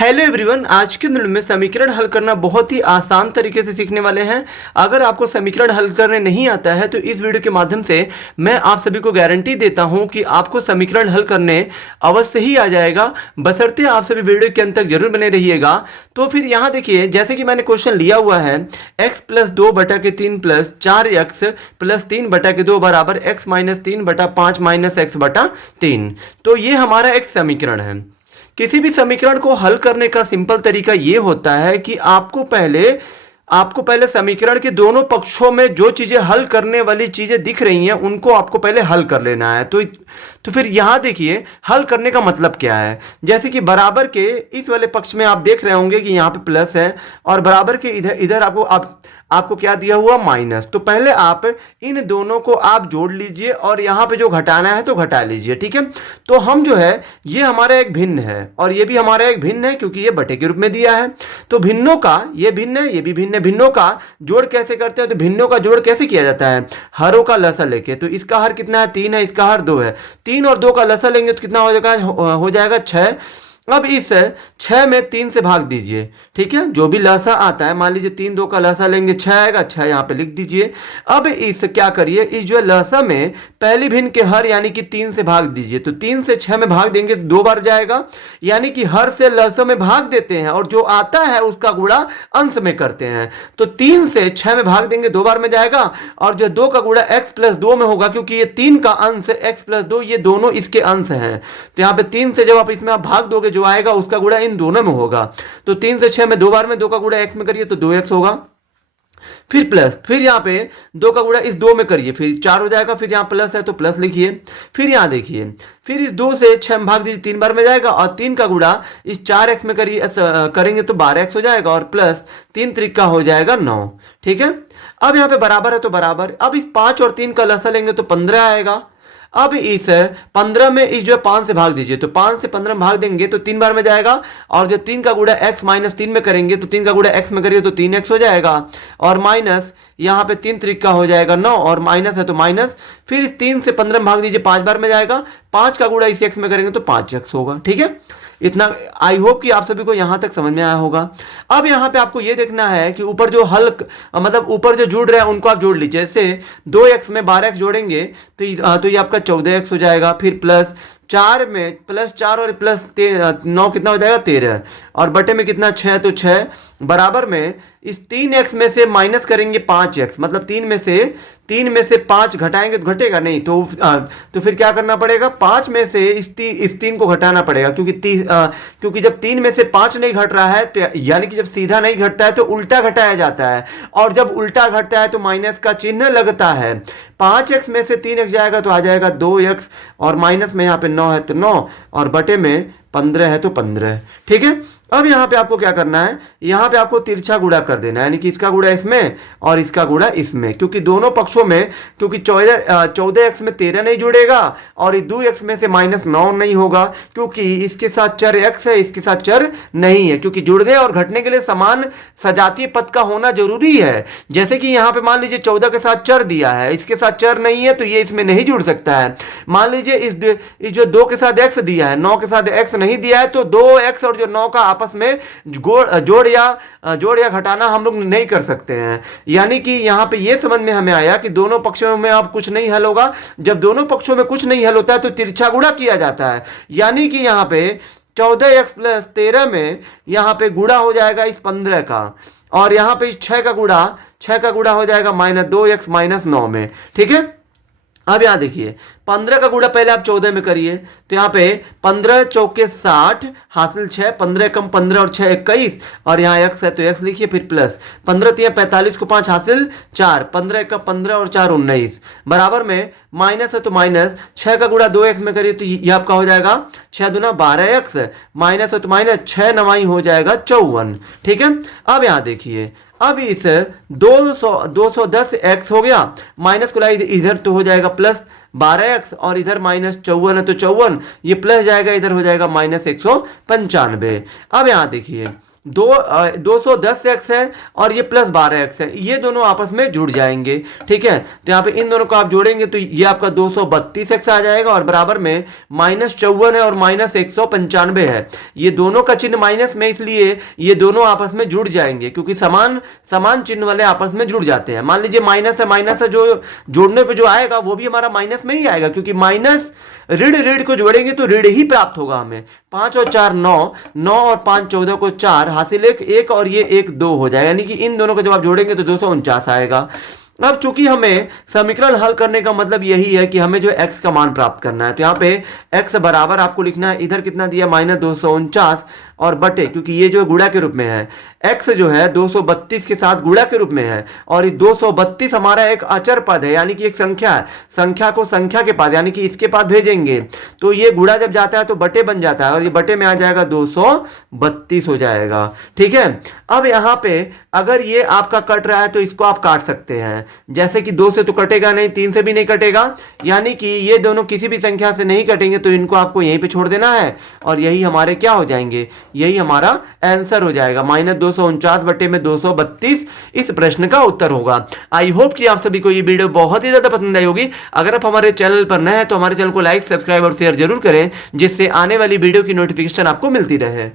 Hello everyone, आज के दिन में समीकरण हल करना बहुत ही आसान तरीके से सीखने वाले हैं। अगर आपको समीकरण हल करने नहीं आता है तो इस वीडियो के माध्यम से मैं आप सभी को गारंटी देता हूं कि आपको समीकरण हल करने अवश्य ही आ जाएगा, बशर्ते आप सभी वीडियो के अंत तक जरूर बने रहिएगा। तो फिर यहाँ देखिए, जैसे कि मैंने क्वेश्चन लिया हुआ है x plus 2/3 plus 4x plus 3/2 बराबर x माइनस 3/5 माइनस x/3। तो ये हमारा एक समीकरण है। किसी भी समीकरण को हल करने का सिंपल तरीका यह होता है कि आपको पहले समीकरण के दोनों पक्षों में जो चीजें हल करने वाली चीजें दिख रही हैं उनको आपको पहले हल कर लेना है। तो फिर यहां देखिए, हल करने का मतलब क्या है। जैसे कि बराबर के इस वाले पक्ष में आप देख रहे होंगे कि यहां पे प्लस है और बराबर के इधर आपको क्या दिया हुआ, माइनस। तो पहले आप इन दोनों को आप जोड़ लीजिए और यहां पे जो घटाना है तो घटा लीजिए, ठीक है। तो हम जो है ये हमारा एक भिन्न है और ये भी हमारा एक भिन्न है क्योंकि ये बटे के रूप में दिया है। तो भिन्नों का ये भिन्न है, ये भी भिन्न है। भिन्नों का जोड़ कैसे करते हैं, तो भिन्नों का जोड़ कैसे किया जाता है, हरों का लसा लेके। तो इसका हर कितना है, 3 है, इसका हर 2 है। 3 और 2 का लसा लेंगे तो कितना हो जाएगा 6। अब इस 6 में 3 से भाग दीजिए, ठीक है। जो भी लसा आता है, मान लीजिए 3 2 का लसा लेंगे 6 आएगा, 6 यहाँ पे लिख दीजिए। अब इस क्या करिए, इस जो लसा में पहली भिन्न के हर यानी कि 3 से भाग दीजिए। तो 3 से 6 में भाग देंगे तो 2 बार जाएगा, यानी कि हर से लसा में भाग देते हैं और जो आता है उसका गुणा अंश में करते हैं। तो 3 से 6 में भाग देंगे 2 बार में जाएगा और जो 2 का गुणा x प्लस 2 में होगा, क्योंकि ये 3 का अंश x प्लस 2 ये दोनों इसके अंश हैं। तो यहाँ पे 3 से जब आप इसमें आप भाग दोगे, जो आएगा उसका गुणा इन दोनों में होगा। तो 3 से 6 में 2 बार में 2 का गुणा x में करिए तो 2x होगा। फिर प्लस, फिर यहाँ पे 2 का गुणा इस 2 में करिए, फिर 4 हो जाएगा। फिर यहाँ प्लस है तो प्लस लिखिए। फिर यहाँ देखिए, फिर इस 2 से 6 में भाग दीजिए, 3 बार में जाएगा और 3 का गुणा इस 4x में करेंगे तो 12x हो जाएगा और प्लस 3 त्रिका हो जाएगा 9, ठीक है। अब यहाँ पे बराबर है तो बराबर, अब इस 5 और 3 का लसा लेंगे तो 15 आएगा। अब इस 15 में इस जो 5 से भाग दीजिए, तो 5 से 15 में भाग देंगे तो 3 बार में जाएगा और जो 3 का गुणा x माइनस 3 में करेंगे तो 3 का गुणा x में करिए तो 3x हो जाएगा और माइनस यहाँ पे 3 त्रिका हो जाएगा 9 और माइनस है तो माइनस। फिर इस 3 से 15 में भाग दीजिए, 5 बार में जाएगा, 5 का गुणा इस x में करेंगे तो 5x होगा, ठीक है। इतना आई होप कि आप सभी को यहां तक समझ में आया होगा। अब यहां पे आपको ये देखना है कि ऊपर जो मतलब ऊपर जो जुड़ रहे हैं उनको आप जोड़ लीजिए। जैसे 2x में 12x जोड़ेंगे तो ये आपका 14x हो जाएगा। फिर प्लस 4 में प्लस 4 और प्लस 9 कितना हो जाएगा 13 और बटे में कितना 6, तो 6 बराबर में इस 3x में से माइनस करेंगे 5x, मतलब 3 में से 5 घटाएंगे तो घटेगा नहीं। तो फिर क्या करना पड़ेगा, 5 में से इस 3 को घटाना पड़ेगा, क्योंकि जब 3 में से 5 नहीं घट रहा है तो यानी कि जब सीधा नहीं घटता है तो उल्टा घटाया जाता है और जब उल्टा घटता है तो माइनस का चिन्ह लगता है। 5x में से 3x जाएगा तो आ जाएगा 2x और माइनस में यहाँ पे 9 है तो 9 और बटे में 15 है तो 15, ठीक है। अब यहाँ पे आपको क्या करना है, यहाँ पे आपको तिरछा गुणा कर देना है, यानी कि इसका गुणा इसमें और इसका गुणा इसमें, क्योंकि दोनों पक्षों में, क्योंकि 14x में 13 नहीं जुड़ेगा और 2x में से माइनस 9 नहीं होगा, क्योंकि इसके साथ चर x है, इसके साथ चर नहीं है। क्योंकि जुड़ने और घटने के लिए समान सजातीय पद का होना जरूरी है। जैसे कि यहाँ पे मान लीजिए 14 के साथ चर दिया है, इसके साथ चर नहीं है तो ये इसमें नहीं जुड़ सकता है। मान लीजिए इस जो 2 के साथ x दिया है, 9 के साथ x नहीं दिया है, तो 2x और जो 9 का आपस में जोड़ या घटाना हम लोग नहीं कर सकते हैं। यानी कि यहाँ पे ये समझ में हमें आया कि दोनों पक्षों में अब कुछ नहीं हल होगा। जब दोनों पक्षों में कुछ नहीं हल होता है तो तिरछा गुणा किया जाता है, यानी कि यहाँ पे 14x प्लस 13 में यहाँ पे गुणा हो जाएगा इस 15 का और यहाँ पे 6 का गुणा हो जाएगा माइनस 2x माइनस 9 में, ठीक है। अब यहाँ देखिए, 15 का गुणा पहले आप 14 में करिए, तो यहाँ पे 15 चौके 60 हासिल 6, 15 कम 15 और 6 21 और यहाँ x है तो x लिखिए। फिर प्लस 15 3 45 को 5 हासिल 4, 15 का 15 और 4 19 बराबर में माइनस है तो माइनस 6 का गुणा 2x में करिए तो ये आपका हो जाएगा 6 दूना 12x, माइनस है तो माइनस 6 9 हो जाएगा 54, ठीक है। अब यहाँ देखिए, अब इस 210x हो गया, माइनस को लाई इधर तो हो जाएगा प्लस 12x और इधर -54 है तो 54, ये प्लस जाएगा, इधर हो जाएगा -195। अब यहां देखिए 210x है और ये +12x है, ये दोनों आपस में जुड़ जाएंगे। ठीक है, तो यहाँ पे इन दोनों को आप जोड़ेंगे तो ये आपका 232x आ जाएगा और बराबर में -54 है और -195 है। ये दोनों का चिन्ह माइनस में, इसलिए ये दोनों आपस में जुड़ जाएंगे, क्योंकि समान समान चिन्ह वाले आपस में जुड़ जाते हैं। मान लीजिए माइनस है, जो जोड़ने पे जो आएगा वो भी हमारा माइनस में ही आएगा, क्योंकि माइनस ऋण ऋण को जोड़ेंगे तो ऋण ही प्राप्त होगा हमें। 5 और 4 9, 9 और 5 14 को 4 हासिल 1 और ये 1 2 हो जाएगा, यानी कि इन दोनों को जब आप जोड़ेंगे तो 249 आएगा। अब चूंकि हमें समीकरण हल करने का मतलब यही है कि हमें जो x का मान प्राप्त करना है, तो यहाँ पे x बराबर आपको लिखना है, इधर कितना दिया -249 और बटे, क्योंकि ये जो गुणा के रूप में है, x जो है 232 के साथ गुणा के रूप में है और ये 232 हमारा एक अचर पद है, यानी कि एक संख्या है, संख्या को संख्या के पास यानी कि इसके पास भेजेंगे तो ये गुणा जब जाता है तो बटे बन जाता है और ये बटे में आ जाएगा 232 हो जाएगा। ठीक है, अब यहाँ पे अगर ये आपका कट रहा है तो इसको आप काट सकते हैं, जैसे कि 2 से तो कटेगा नहीं, 3 से भी नहीं कटेगा, यानी कि ये दोनों किसी भी संख्या से नहीं कटेंगे, तो इनको आपको यहीं पे छोड़ देना है और यही हमारे क्या हो जाएंगे, यही हमारा आंसर हो जाएगा। -249 बटे में 232 इस प्रश्न का उत्तर होगा। आई होप कि आप सभी को ये वीडियो बहुत ही ज्यादा पसंद आई होगी। अगर आप हमारे चैनल पर नए हैं तो हमारे चैनल को लाइक, सब्सक्राइब और शेयर जरूर करें, जिससे आने वाली वीडियो की नोटिफिकेशन आपको मिलती रहे।